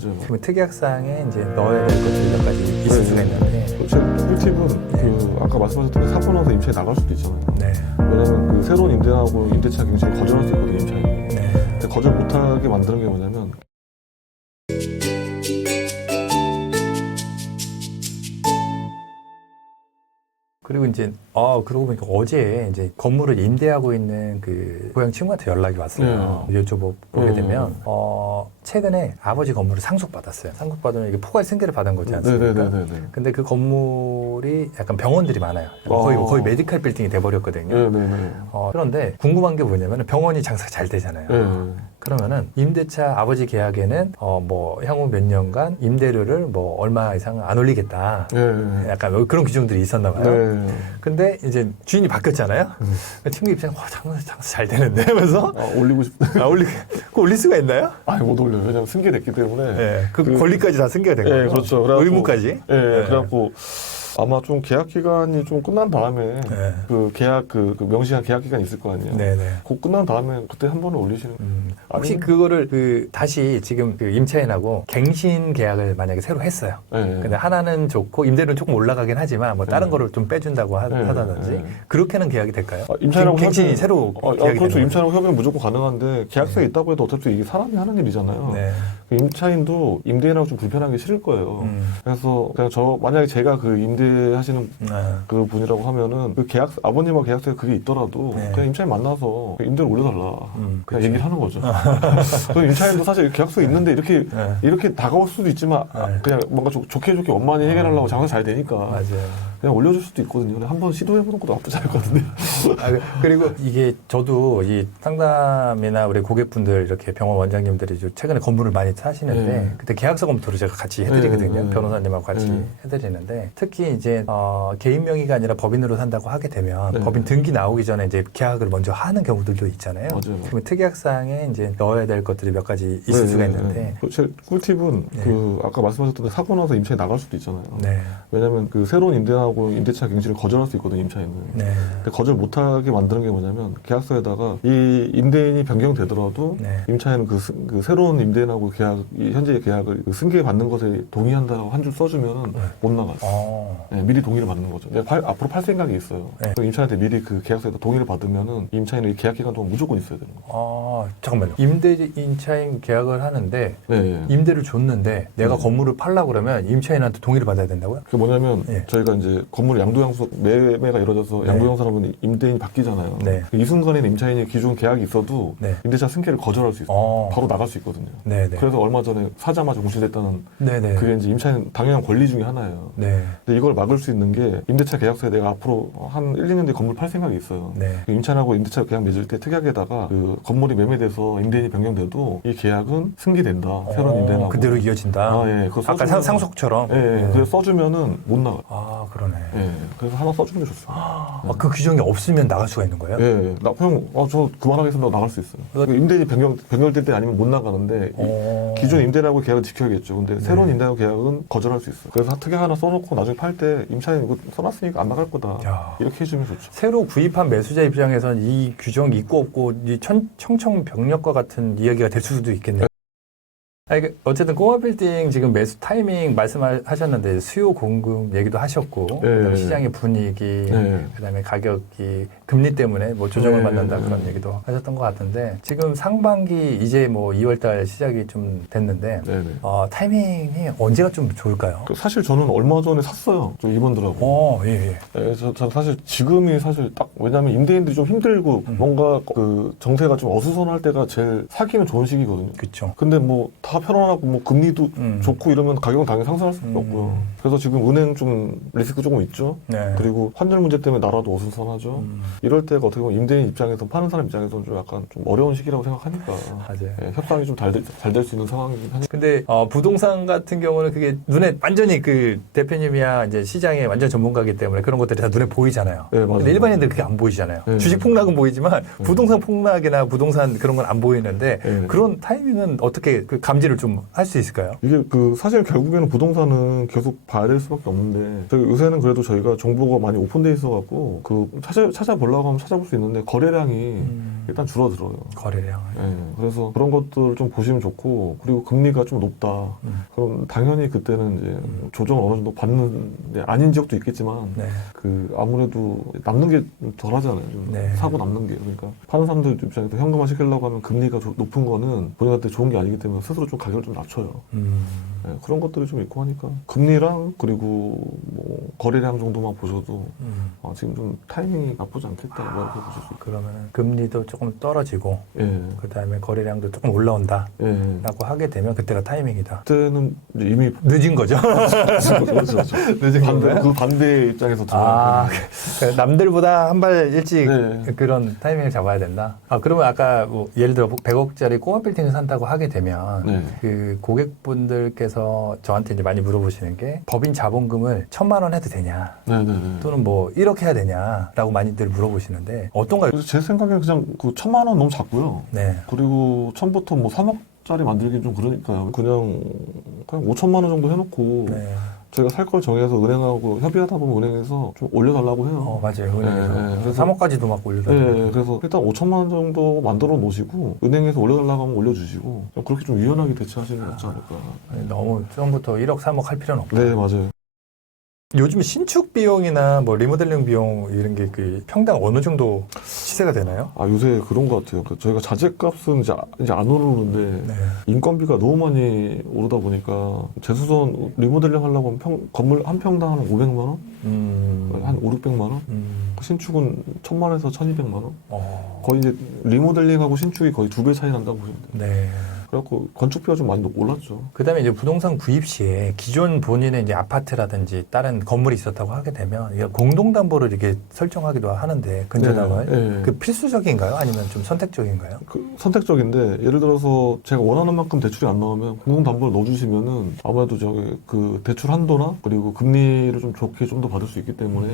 맞아요. 그러면 특약사항에 이제 넣어야 될 것들이 몇 가지 있을 수가 있는데. 제 꿀팁은 그 아까 말씀하셨던 게 사고 나서 임차인 나갈 수도 있잖아요. 네. 왜냐면 그 새로운 임대인하고 임대차 갱신을 거절할 수 있거든요, 임차인이. 네. 근데 거절 못하게 만드는 게 뭐냐면 그리고 이제 그러고 보니까 어제 이제 건물을 임대하고 있는 그 고향 친구한테 연락이 왔어요. 여쭤보게 되면 최근에 아버지 건물을 상속받았어요. 상속받으면 이게 포괄 승계를 받은 거지 않습니까? 네네네네. 근데 그 건물이 약간 병원들이 많아요. 거의 메디컬 빌딩이 돼버렸거든요. 네네네. 그런데 궁금한 게 뭐냐면 병원이 장사가 잘 되잖아요. 네. 그러면은 임대차 아버지 계약에는 뭐 향후 몇 년간 임대료를 뭐 얼마 이상 안 올리겠다. 네. 약간 그런 규정들이 있었나 봐요. 네. 근데 이제 주인이 바뀌었잖아요. 친구 입장에 장사 잘 되는데 하면서 올리고 싶다. 그거 올릴 수가 있나요? 아니, 못 올려요. 왜냐면 승계됐기 때문에. 네, 그 권리까지 다 승계가 된 거예요. 그렇죠. 의무까지. 네, 그래갖고 아마 좀 계약 기간이 좀 끝난 다음에 그 계약 그 명시한 계약 기간이 있을 거 아니에요. 네네. 그 끝난 다음에 그때 한 번에 올리시는. 혹시 그거를 다시 지금 그 임차인하고 갱신 계약을 만약에 새로 했어요. 근데 하나는 좋고 임대료는 조금 올라가긴 하지만 뭐 다른 거를 좀 빼준다고 하다든지 그렇게는 계약이 될까요? 임차인하고 갱신이 새로 계약이 그렇죠. 되는 임차인하고 협의는 무조건 가능한데 계약서에 있다고 해도 어차피 이게 사람이 하는 일이잖아요. 네. 그 임차인도 임대인하고 좀 불편하게 싫을 거예요. 그래서 그냥 만약에 제가 그 임대하시는 그 분이라고 하면은 그 아버님하고 계약서에 그게 있더라도 그냥 임차인 만나서 임대를 올려달라. 그냥 얘기를 하는 거죠. 그 임차인도 사실 계약서에 있는데 이렇게 다가올 수도 있지만 그냥 뭔가 좋게 원만히 해결하려고 장사 잘 되니까 맞아요. 그냥 올려줄 수도 있거든요. 한번 시도해보는 것도 나쁘지 않을 것 같은데요. 그리고 이게 저도 이 상담이나 우리 고객분들 이렇게 병원 원장님들이 최근에 건물을 많이 사시는데 그때 계약서 검토를 제가 같이 해드리거든요. 변호사님하고 같이 해드리는데 특히 이제 개인 명의가 아니라 법인으로 산다고 하게 되면 법인 등기 나오기 전에 이제 계약을 먼저 하는 경우들도 있잖아요. 맞아요. 그러면 특약사항에 이제 넣어야 될 것들이 몇 가지 있을 수가 있는데 제 꿀팁은 그 아까 말씀하셨던 데 사고 나서 임차인 나갈 수도 있잖아요. 왜냐면 그 새로운 임대인하고 임대차 갱신을 거절할 수 있거든요, 임차인은. 근데 거절 못하게 만드는 게 뭐냐면 계약서에다가 이 임대인이 변경되더라도 임차인은 그 새로운 임대인하고 현재의 계약을 승계 받는 것에 동의한다고 한 줄 써주면 못 나가요. 미리 동의를 받는 거죠. 앞으로 팔 생각이 있어요. 임차인한테 미리 그 계약서에다 동의를 받으면은 임차인은 이 계약 기간 동안 무조건 있어야 되는 거예요. 잠깐만요. 임차인 계약을 하는데 임대를 줬는데 내가 건물을 팔려고 그러면 임차인한테 동의를 받아야 된다고요? 그게 뭐냐면 저희가 이제 건물 양도양수 매매가 이루어져서 양도양수라면 임대인이 바뀌잖아요. 이 순간에는 임차인이 기존 계약이 있어도 임대차 승계를 거절할 수 있어요. 바로 나갈 수 있거든요. 그래서 얼마 전에 사자마자 공시됐다는 그게 이제 임차인 당연한 권리 중에 하나예요. 근데 이걸 막을 수 있는 게 임대차 계약서에 내가 앞으로 한 1, 2년 뒤에 건물 팔 생각이 있어요. 임차인하고 임대차 계약 맺을 때 특약에다가 그 건물이 매매돼서 임대인이 변경돼도 이 계약은 승계된다. 새로운 임대인하고. 그대로 이어진다. 아까 상속처럼. 그래서 써주면은 못 나가요. 그러네. 그래서 하나 써주는 게 좋습니다. 그 규정이 없으면 나갈 수가 있는 거예요? 저 그만하겠습니다. 나갈 수 있어요. 임대인이 변경될 때 아니면 못 나가는데 기존 임대인하고 계약을 지켜야겠죠. 근데 새로운 임대인하고 계약은 거절할 수 있어요. 그래서 특약 하나 써놓고 나중에 팔 때 임차인 이거 써놨으니까 안 나갈 거다. 이렇게 해주면 좋죠. 새로 구입한 매수자 입장에서는 이 규정이 있고 없고 청천벽력과 같은 이야기가 될 수도 있겠네요. 어쨌든 꼬마빌딩 지금 매수 타이밍 말씀하셨는데 수요 공급 얘기도 하셨고 그다음에 시장의 분위기 그다음에 가격이 금리 때문에 뭐 조정을 받는다 그런 얘기도 하셨던 것 같은데 지금 상반기 이제 뭐 2월달 시작이 좀 됐는데 타이밍이 언제가 좀 좋을까요? 사실 저는 얼마 전에 샀어요. 좀 임원들하고. 저 사실 지금이 사실 딱 왜냐면 임대인들이 좀 힘들고 뭔가 그 정세가 좀 어수선할 때가 제일 사기는 좋은 시기거든요. 그렇죠. 근데 뭐 다 편안하고 뭐 금리도 좋고 이러면 가격은 당연히 상승할 수밖에 없고요. 그래서 지금 은행 좀 리스크 조금 있죠. 그리고 환율 문제 때문에 나라도 어수선하죠. 이럴 때가 어떻게 보면 임대인 입장에서 파는 사람 입장에서는 좀 약간 좀 어려운 시기라고 생각하니까 협상이 좀 잘 될 수 있는 상황이긴 하니까. 근데 부동산 같은 경우는 그게 눈에 완전히 그 대표님이야 이제 시장에 완전 전문가이기 때문에 그런 것들이 다 눈에 보이잖아요. 근데 일반인들 그게 안 보이잖아요. 주식 폭락은 보이지만 부동산 폭락이나 부동산 그런 건 안 보이는데 그런 타이밍은 어떻게 그 감지를 이해를 좀 할 수 있을까요? 이게 사실 결국에는 부동산은 계속 봐야 될 수밖에 없는데, 요새는 그래도 저희가 정보가 많이 오픈돼 있어갖고, 찾아보려고 하면 찾아볼 수 있는데, 거래량이 일단 줄어들어요. 거래량. 네, 그래서 그런 것들 좀 보시면 좋고, 그리고 금리가 좀 높다. 그럼 당연히 그때는 이제 조정을 어느 정도 받는, 아닌 지역도 있겠지만, 네. 아무래도 남는 게 덜 하잖아요. 네. 사고 남는 게. 그러니까 파는 사람들 입장에서 현금화 시키려고 하면 금리가 높은 거는 본인한테 좋은 게 아니기 때문에 스스로 좀 가격을 좀 낮춰요. 네, 그런 것들이 좀 있고 하니까 금리랑 그리고 뭐 거래량 정도만 보셔도 지금 좀 타이밍이 나쁘지 않겠다 이렇게 보실 수 있고. 그러면 금리도 조금 떨어지고 예. 그다음에 거래량도 조금 올라온다라고 예. 하게 되면 그때가 타이밍이다. 그때는 이제 이미 늦은 거죠. 그렇죠. 늦은 건가요? 그 반대 입장에서 남들보다 한 발 일찍 네. 그런 타이밍을 잡아야 된다. 그러면 아까 뭐 예를 들어 100억짜리 꼬마 빌딩을 산다고 하게 되면 네. 그 고객분들께서 저한테 이제 많이 물어보시는 게 법인 자본금을 1,000만 원 해도 되냐, 네네네. 또는 뭐 1억 해야 되냐라고 많이들 물어보시는데 어떤가요? 그래서 제 생각에는 그냥 1,000만 원 너무 작고요. 네. 그리고 처음부터 뭐 3억짜리 만들기 좀 그러니까요. 그냥 5천만 원 정도 해놓고. 네. 저희가 살 걸 정해서 은행하고 협의하다 보면 은행에서 좀 올려달라고 해요. 맞아요. 은행에서. 네, 그래서 3억까지도 막 올려달라고. 네, 그래서 일단 5천만 원 정도 만들어 놓으시고 은행에서 올려달라고 하면 올려주시고 좀 그렇게 좀 유연하게 대처하시는 게 낫지 않을까. 너무 처음부터 1억, 3억 할 필요는 없다. 네, 맞아요. 요즘 신축 비용이나 뭐 리모델링 비용 이런 게 그 평당 어느 정도 시세가 되나요? 요새 그런 것 같아요. 저희가 자재값은 이제 안 오르는데 네. 인건비가 너무 많이 오르다 보니까 재수선 리모델링 하려고 하면 건물 한 평당 한 500만 원? 한 5, 600만 원? 신축은 1,000만 원에서 1,200만 원? 거의 이제 리모델링하고 신축이 거의 2배 차이 난다고 보시면 돼요. 네. 그래갖고 건축비가 좀 많이 올랐죠. 그다음에 이제 부동산 구입 시에 기존 본인의 이제 아파트라든지 다른 건물이 있었다고 하게 되면 이게 공동담보를 이렇게 설정하기도 하는데 근저당을 네. 그 필수적인가요? 아니면 좀 선택적인가요? 선택적인데 예를 들어서 제가 원하는 만큼 대출이 안 나오면 공동담보를 넣어주시면은 아무래도 그 대출 한도나 그리고 금리를 좀 좋게 좀 더 받을 수 있기 때문에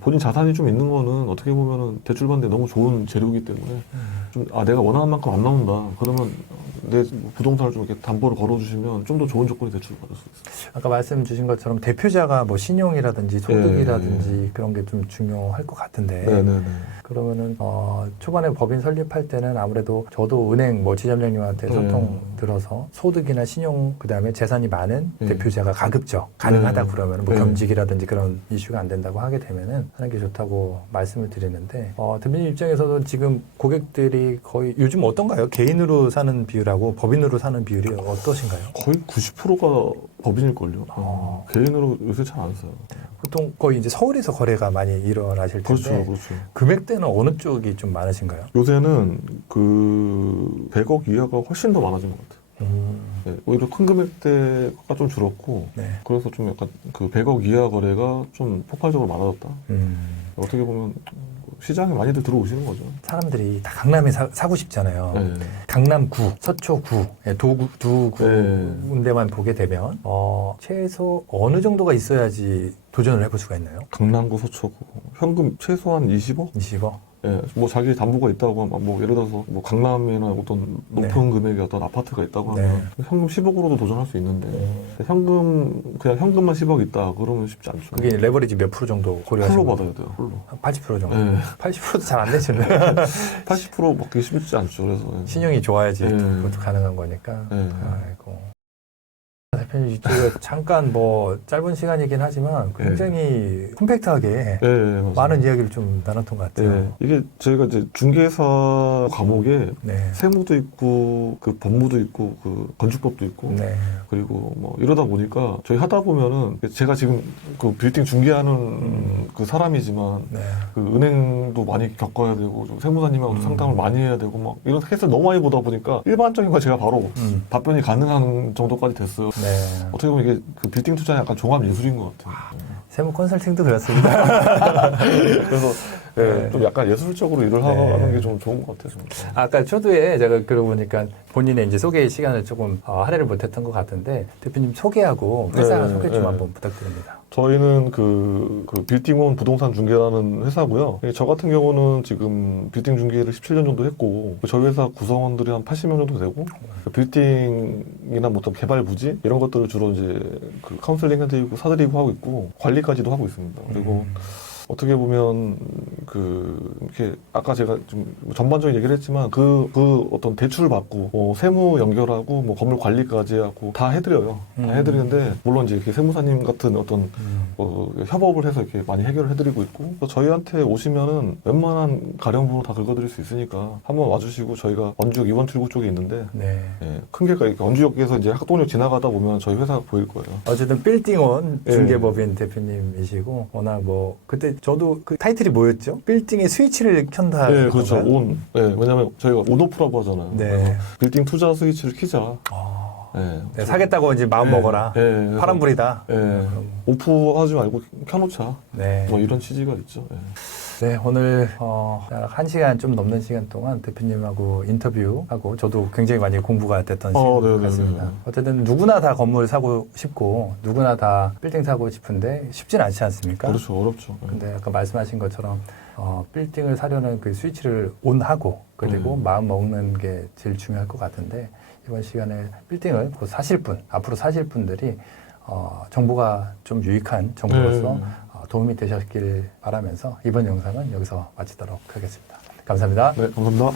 본인 자산이 좀 있는 거는 어떻게 보면은 대출 받는데 너무 좋은 재료이기 때문에 좀 내가 원하는 만큼 안 나온다 그러면 내 부동산을 좀 이렇게 담보를 걸어주시면 좀 더 좋은 조건의 대출을 받을 수 있어요. 아까 말씀 주신 것처럼 대표자가 뭐 신용이라든지 소득이라든지 그런 게 좀 중요할 것 같은데 네네네. 그러면은 초반에 법인 설립할 때는 아무래도 저도 은행 뭐 지점장님한테 소통 들어서 소득이나 신용 그다음에 재산이 많은 대표자가 가급적 가능하다 그러면 뭐 겸직이라든지 그런 이슈가 안 된다고 하게 되면은 하는 게 좋다고 말씀을 드리는데 대표님 입장에서도 지금 고객들이 거의 요즘 어떤가요? 개인으로 사는 비율하고 법인으로 사는 비율이 어떠신가요? 거의 90%가 법인일걸요. 개인으로 요새 잘 안 써요. 보통 거의 이제 서울에서 거래가 많이 일어나실 텐데 그렇죠. 금액대는 어느 쪽이 좀 많으신가요? 요새는 100억 이하가 훨씬 더 많아진 것 같아요. 네, 오히려 큰 금액대가 좀 줄었고, 네. 그래서 좀 약간 100억 이하 거래가 좀 폭발적으로 많아졌다. 어떻게 보면 시장에 많이들 들어오시는 거죠. 사람들이 다 강남에 사고 싶잖아요. 네. 강남구, 서초구, 도구 두 군데만 보게 되면 최소 어느 정도가 있어야지 도전을 해볼 수가 있나요? 강남구, 서초구 현금 최소한 20억? 20억? 네, 뭐 자기 담보가 있다고 하면 뭐 예를 들어서 뭐 강남이나 어떤 높은 금액의 어떤 아파트가 있다고 하면 현금 10억으로도 도전할 수 있는데 그냥 현금만 10억 있다 그러면 쉽지 않죠. 그게 레버리지 몇 프로 정도 고려하시고? 홀로 받아야 돼요. 홀로. 80% 정도? 네. 80%도 잘 안 되시네. 80% 받기 쉽지 않죠. 그래서 신용이 좋아야지 그것도 가능한 거니까. 아이고. 대표님 이쪽에 잠깐 뭐 짧은 시간이긴 하지만 굉장히 컴팩트하게 많은 이야기를 좀 나눴던 것 같아요. 이게 저희가 이제 중개사 과목에 세무도 있고 그 법무도 있고 그 건축법도 있고 그리고 뭐 이러다 보니까 저희 하다 보면은 제가 지금 그 빌딩 중개하는 그 사람이지만 그 은행도 많이 겪어야 되고 좀 세무사님하고 상담을 많이 해야 되고 막 이런 케이스를 너무 많이 보다 보니까 일반적인 거 제가 바로 답변이 가능한 정도까지 됐어요. 어떻게 보면 이게 그 빌딩 투자는 약간 종합 예술인 것 같아요. 세무 컨설팅도 그렇습니다. 그래서 네, 좀 약간 예술적으로 일을 하는 게 좀 좋은 것 같아요. 아까 초두에 제가 그러고 보니까 본인의 이제 소개 시간을 조금 할애를 못했던 것 같은데 대표님 소개하고 회사 소개 좀 한번 부탁드립니다. 저희는 그 빌딩온 부동산 중개라는 회사고요. 저 같은 경우는 지금 빌딩 중개를 17년 정도 했고 저희 회사 구성원들이 한 80명 정도 되고 빌딩이나 뭐 어떤 개발 부지 이런 것들을 주로 이제 그 카운슬링 해드리고 사드리고 하고 있고 관리까지도 하고 있습니다. 그리고 어떻게 보면 이렇게 아까 제가 좀 전반적인 얘기를 했지만 그 어떤 대출을 받고 세무 연결하고 뭐 건물 관리까지 하고 다 해드려요. 다 해드리는데 물론 이제 이렇게 세무사님 같은 어떤 협업을 해서 이렇게 많이 해결을 해드리고 있고 또 저희한테 오시면은 웬만한 가령부로 다 긁어드릴 수 있으니까 한번 와주시고 저희가 원주역 이원 출구 쪽에 있는데 큰 길가 이렇게 원주역에서 이제 학동역 지나가다 보면 저희 회사가 보일 거예요. 어쨌든 빌딩온 중개법인 대표님이시고 워낙 뭐 그때 저도 그 타이틀이 뭐였죠? 빌딩의 스위치를 켠다. 네, 그렇죠. 온. 네, 왜냐면 저희가 온오프라고 하잖아요. 그래서 빌딩 투자 스위치를 켜자. 네, 사겠다고 이제 마음 먹어라. 파란불이다. 오프하지 말고 켜놓자. 뭐 이런 취지가 있죠. 네, 오늘 약 1시간 좀 넘는 시간 동안 대표님하고 인터뷰하고 저도 굉장히 많이 공부가 됐던 시간 같습니다. 어쨌든 누구나 다 건물 사고 싶고 누구나 다 빌딩 사고 싶은데 쉽진 않지 않습니까? 그렇죠. 어렵죠. 근데 아까 말씀하신 것처럼 빌딩을 사려는 그 스위치를 온하고 그리고 마음 먹는 게 제일 중요할 것 같은데 이번 시간에 빌딩을 곧 사실 분, 앞으로 사실 분들이 정보가 좀 유익한 정보로서 도움이 되셨길 바라면서 이번 영상은 여기서 마치도록 하겠습니다. 감사합니다. 네, 감사합니다.